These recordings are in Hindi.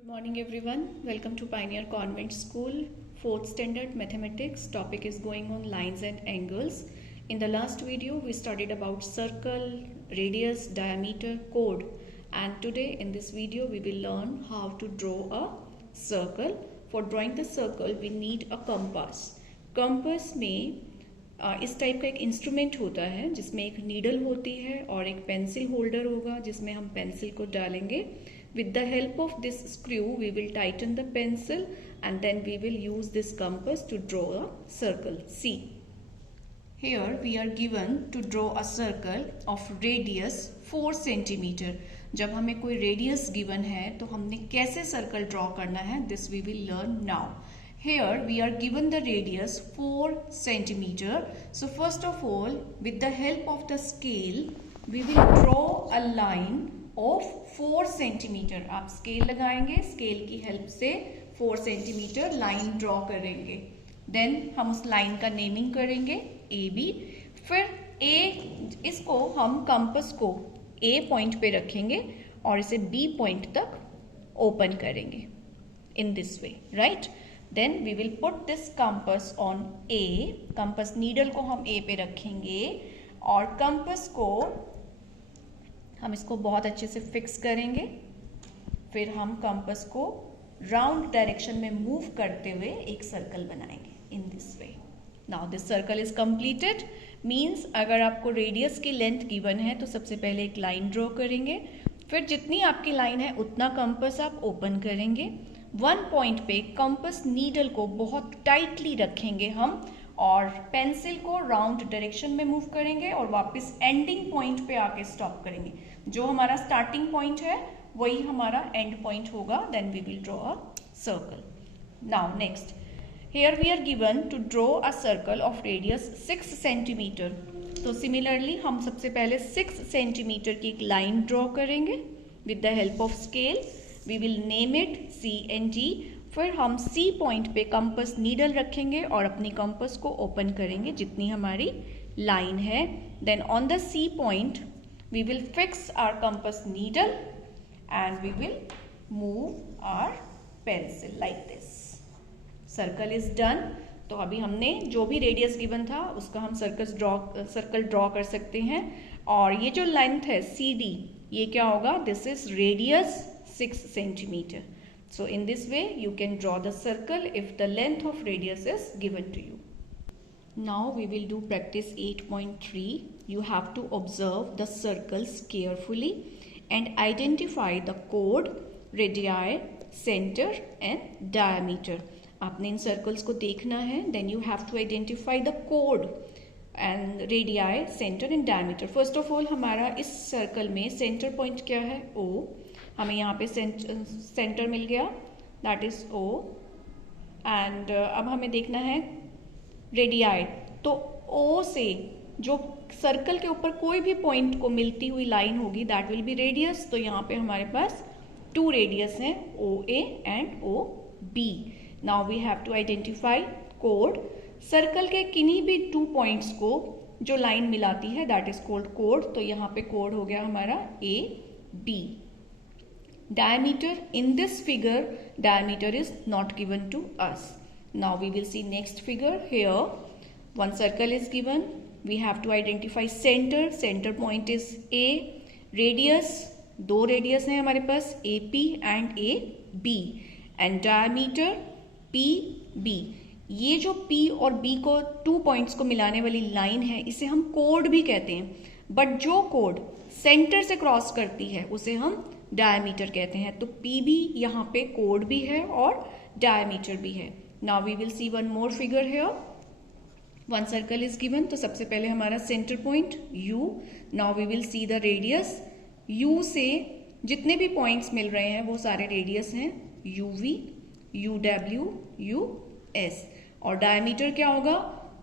Good morning everyone. Welcome to Pioneer Convent School, 4th standard mathematics. Topic is going on lines and angles. In the last video we studied about circle, radius, diameter, chord, and today in this video we will learn how to draw a circle. For drawing the circle we need a compass. Compass में इस टाइप का एक इंस्ट्रूमेंट होता है जिसमें एक नीडल होती है और एक पेंसिल होल्डर होगा जिसमें हम पेंसिल को डालेंगे. With the help of this screw we will tighten the pencil and then we will use this compass to draw a circle. See, here we are given to draw a circle of radius 4 centimeter. जब हमें कोई रेडियस गिवन है तो हमने कैसे सर्कल ड्रॉ करना है, this we will learn now. Here we are given the radius 4 centimeter. So first of all, with the help of the scale we will draw a line of 4 centimetre. आप स्केल लगाएंगे, स्केल की हेल्प से 4 सेंटीमीटर लाइन ड्रॉ करेंगे. देन हम उस लाइन का नेमिंग करेंगे ए बी. फिर ए, इसको हम कंपास को ए पॉइंट पे रखेंगे और इसे बी पॉइंट तक ओपन करेंगे in this way, right. Then we will put this compass on A. Compass needle को हम ए पे रखेंगे और कंपास को हम इसको बहुत अच्छे से फिक्स करेंगे. फिर हम कंपास को राउंड डायरेक्शन में मूव करते हुए एक सर्कल बनाएंगे इन this way. Now this circle is completed. Means अगर आपको रेडियस की लेंथ गिवन है तो सबसे पहले एक लाइन ड्रॉ करेंगे. फिर जितनी आपकी लाइन है उतना कंपास आप ओपन करेंगे. वन पॉइंट पे कंपास नीडल को बहुत टाइटली रखेंगे हम और पेंसिल को राउंड डायरेक्शन में मूव करेंगे और वापस एंडिंग पॉइंट पे आके स्टॉप करेंगे. जो हमारा स्टार्टिंग पॉइंट है वही हमारा एंड पॉइंट होगा. Then we will draw a circle. Now next, here we are given to draw a circle of radius 6 centimetre. तो सिमिलरली हम सबसे पहले 6 सेंटीमीटर की एक लाइन ड्रॉ करेंगे with the help of scale. We will name it C and D. फिर हम सी पॉइंट पे कंपास नीडल रखेंगे और अपनी कंपास को ओपन करेंगे जितनी हमारी लाइन है. Then on the C point we will fix our compass needle and we will move our pencil like this. Circle is done. तो अभी हमने जो भी रेडियस गिवन था उसका हम सर्कल ड्रॉ कर सकते हैं. और ये जो लेंथ है सी डी, ये क्या होगा, this is radius 6 centimetre. So in this way you can draw the circle if the length of radius is given to you. Now we will do practice 8.3. You have to observe the circles carefully and identify the chord, radii, center and diameter. आपने इन सर्कल्स को देखना है. Then you have to identify the chord and radii, center and diameter. First of all हमारा इस सर्कल में सेंटर पॉइंट क्या है, O. हमें यहाँ पे सेंटर मिल गया, दैट इज O. एंड अब हमें देखना है रेडियाई. तो O से जो सर्कल के ऊपर कोई भी पॉइंट को मिलती हुई लाइन होगी दैट विल बी रेडियस. तो यहाँ पे हमारे पास 2 रेडियस हैं, OA and OB. Now we have to identify कोड. सर्कल के किन्हीं भी 2 पॉइंट्स को जो लाइन मिलाती है दैट इज कॉल्ड कोड. तो यहाँ पे कोड हो गया हमारा AB. Diameter, in this figure diameter is not given to us. Now we will see next figure. Here one circle is given. We have to identify center. Center point is A. Radius, 2 radius हैं हमारे पास, AP and AB. And diameter PB. ये जो P और B को 2 पॉइंट्स को मिलाने वाली लाइन है इसे हम कोड भी कहते हैं. बट जो कोड सेंटर से क्रॉस करती है उसे हम डायमीटर कहते हैं. तो पी भी यहाँ पे कोड भी है और डायमीटर भी है. Now we will see one more figure here. One circle is given. तो सबसे पहले हमारा centre point U. Now we will see the radius. U से जितने भी पॉइंट्स मिल रहे हैं वो सारे रेडियस हैं, UV, UW, US. और डायमीटर क्या होगा,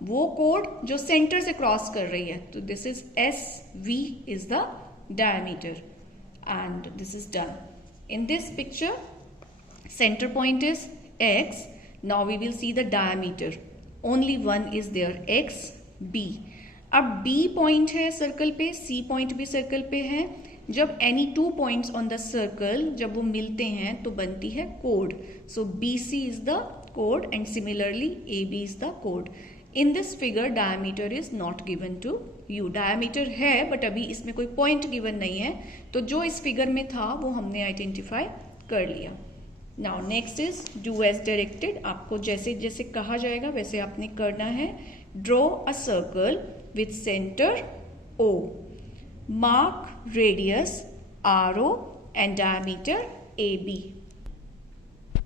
वो कोड जो सेंटर से क्रॉस कर रही है. तो this is SV is the diameter. And this is done. In this picture center point is X. Now we will see the diameter. Only one is there, XB. अब B पॉइंट है सर्कल पे, C पॉइंट भी सर्कल पे है. जब any 2 points on the circle जब वो मिलते हैं तो बनती है कोड. सो BC इज द कोड and similarly AB is the कोड. In this figure diameter is not given to you. Diameter है बट अभी इसमें कोई पॉइंट गिवन नहीं है, तो जो इस फिगर में था वो हमने आइडेंटिफाई कर लिया. Now next is do as directed. आपको जैसे जैसे कहा जाएगा वैसे आपने करना है. Draw a circle with centre O. Mark radius RO and diameter AB.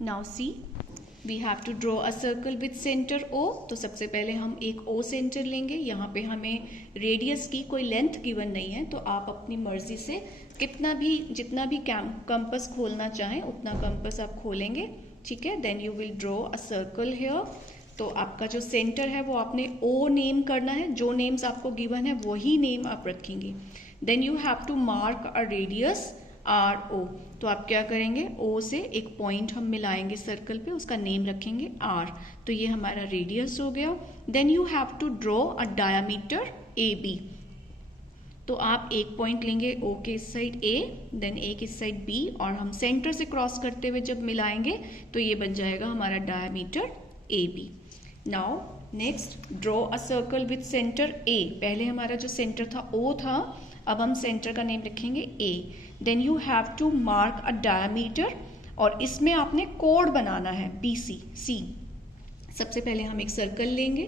Now see we have to draw a circle with centre O. तो सबसे पहले हम एक O सेंटर लेंगे. यहाँ पे हमें रेडियस की कोई लेंथ गिवन नहीं है, तो आप अपनी मर्जी से जितना भी कंपास खोलना चाहें उतना कंपास आप खोलेंगे. ठीक है. Then you will draw a circle here. तो आपका जो सेंटर है वो आपने O नेम करना है. जो नेम्स आपको गिवन है वही नेम आप रखेंगे. Then you have to mark a radius RO. तो आप क्या करेंगे, O से एक पॉइंट हम मिलाएंगे सर्कल पे, उसका नेम रखेंगे R. तो ये हमारा रेडियस हो गया. Then you have to draw a diameter AB. तो आप एक पॉइंट लेंगे O के इस साइड A, देन A के इस साइड B, और हम सेंटर से क्रॉस करते हुए जब मिलाएंगे तो ये बन जाएगा हमारा diameter AB. Now next draw a circle with centre A. पहले हमारा जो सेंटर था O था, अब हम सेंटर का नेम रखेंगे A. Then you have to mark a diameter, और इसमें आपने कोड बनाना है BC. सबसे पहले हम एक सर्कल लेंगे.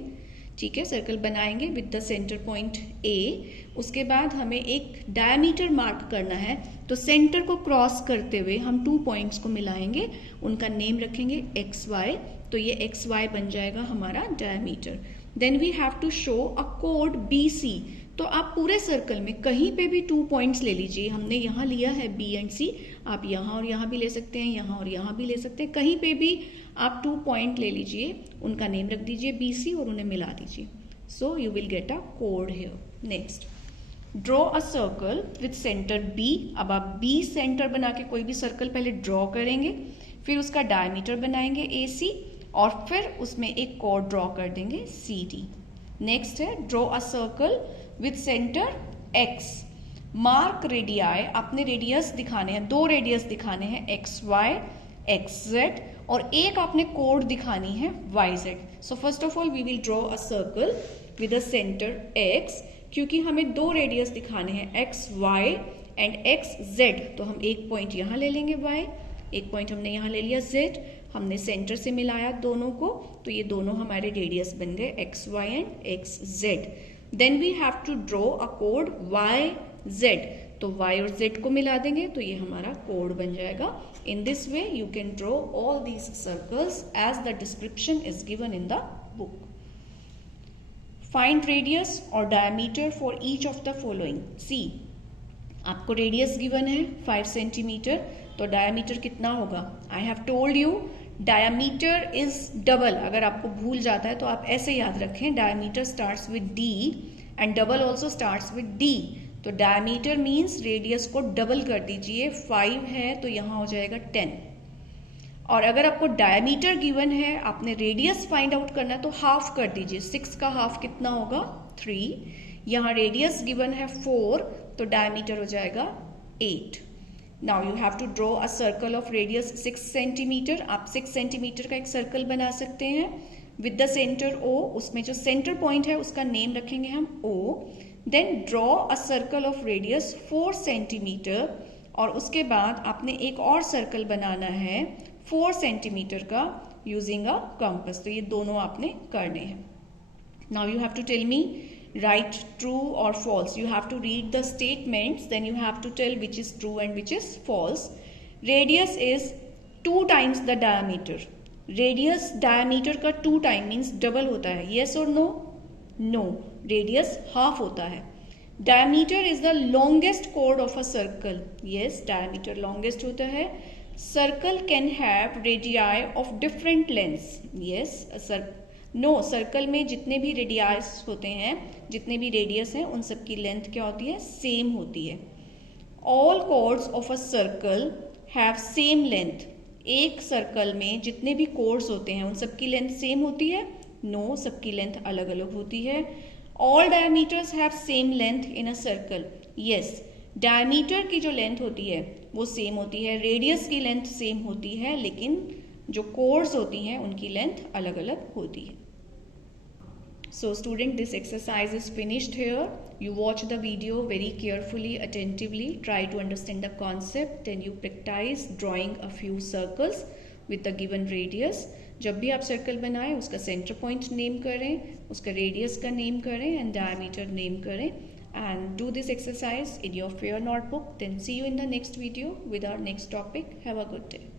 ठीक है. सर्कल बनाएंगे with the centre point A. उसके बाद हमें एक डायमीटर मार्क करना है. तो सेंटर को क्रॉस करते हुए हम 2 पॉइंट्स को मिलाएंगे, उनका नेम रखेंगे XY. तो ये XY बन जाएगा हमारा diameter. Then we have to show a कोड BC. तो आप पूरे सर्कल में कहीं पे भी 2 पॉइंट्स ले लीजिए. हमने यहाँ लिया है B एंड C, आप यहाँ और यहाँ भी ले सकते हैं, यहाँ और यहाँ भी ले सकते हैं. कहीं पे भी आप 2 पॉइंट ले लीजिए, उनका नेम रख दीजिए BC और उन्हें मिला दीजिए. So you will get a code here. Next draw a circle with centre B. अब आप B सेंटर बना के कोई भी सर्कल पहले ड्रॉ करेंगे, फिर उसका डायमीटर बनाएंगे AC, और फिर उसमें एक कोड ड्रॉ कर देंगे CD. नेक्स्ट है draw a circle with centre X. Mark radii. आपने रेडियस दिखाने हैं, 2 रेडियस दिखाने हैं, XY, XZ, और एक आपने कोड दिखानी है YZ. So first of all we will draw a circle with a centre X. क्योंकि हमें 2 रेडियस दिखाने हैं XY एंड XZ, तो हम एक पॉइंट यहाँ ले लेंगे Y, एक पॉइंट हमने यहाँ ले लिया Z. हमने सेंटर से मिलाया दोनों को, तो ये दोनों हमारे रेडियस बन गए XY and XZ. Then we have to draw a कोड YZ. तो Y और Z को मिला देंगे तो ये हमारा कोड बन जाएगा. In this way you can draw all these circles as the description is given in the book. Find radius और diameter for each of the following. See, आपको रेडियस गिवन है 5 सेंटीमीटर, तो डायमीटर कितना होगा. I have told you diameter is double. अगर आपको भूल जाता है तो आप ऐसे याद रखें, diameter starts with D and double also starts with D. तो डायमीटर मीन्स रेडियस को डबल कर दीजिए. 5 है तो यहाँ हो जाएगा 10. और अगर आपको डायमीटर गिवन है, आपने रेडियस फाइंड आउट करना है, तो हाफ कर दीजिए. 6 का हाफ कितना होगा 3. यहाँ रेडियस गिवन है 4, तो डायमीटर हो जाएगा 8. Now you have to draw a circle of radius 6 centimetre. आप 6 सेंटीमीटर का एक सर्कल बना सकते हैं विद द सेंटर O. उसमें जो सेंटर पॉइंट है उसका नेम रखेंगे हम O. Then draw a circle of radius 4 centimetre, और उसके बाद आपने एक और सर्कल बनाना है 4 सेंटीमीटर का यूजिंग अ कंपास. तो ये दोनों आपने करने हैं. Now you have to tell me write true or false. You have to read the statements, then you have to tell which is true and which is false. Radius is 2 times the diameter. Radius diameter का 2 टाइम means double होता है. Yes or no? No. Radius half होता है. Diameter is the longest chord of a circle. Yes, diameter longest होता है. Circle can have radii of different lengths. Yes, no, circle में जितने भी रेडियस होते हैं, जितने भी रेडियस हैं, उन सब की लेंथ क्या होती है, सेम होती है. All chords of a circle have same length. एक सर्कल में जितने भी कॉर्ड्स होते हैं उन सब की लेंथ सेम होती है. नो, सबकी लेंथ अलग अलग होती है. All diameters have same length in a circle. Yes, diameter की जो लेंथ होती है वो सेम होती है, रेडियस की लेंथ सेम होती है, लेकिन जो कोर्स होती हैं उनकी लेंथ अलग अलग होती है. So student, this exercise is finished here. You watch the video very carefully, attentively, try to understand the concept, then you practice drawing a few circles with the given radius. जब भी आप सर्कल बनाएं उसका सेंटर पॉइंट नेम करें, उसका रेडियस का नेम करें एंड डायमीटर नेम करें, and do this exercise in your fair notebook. Then see you in the next video with our next topic. Have a good day.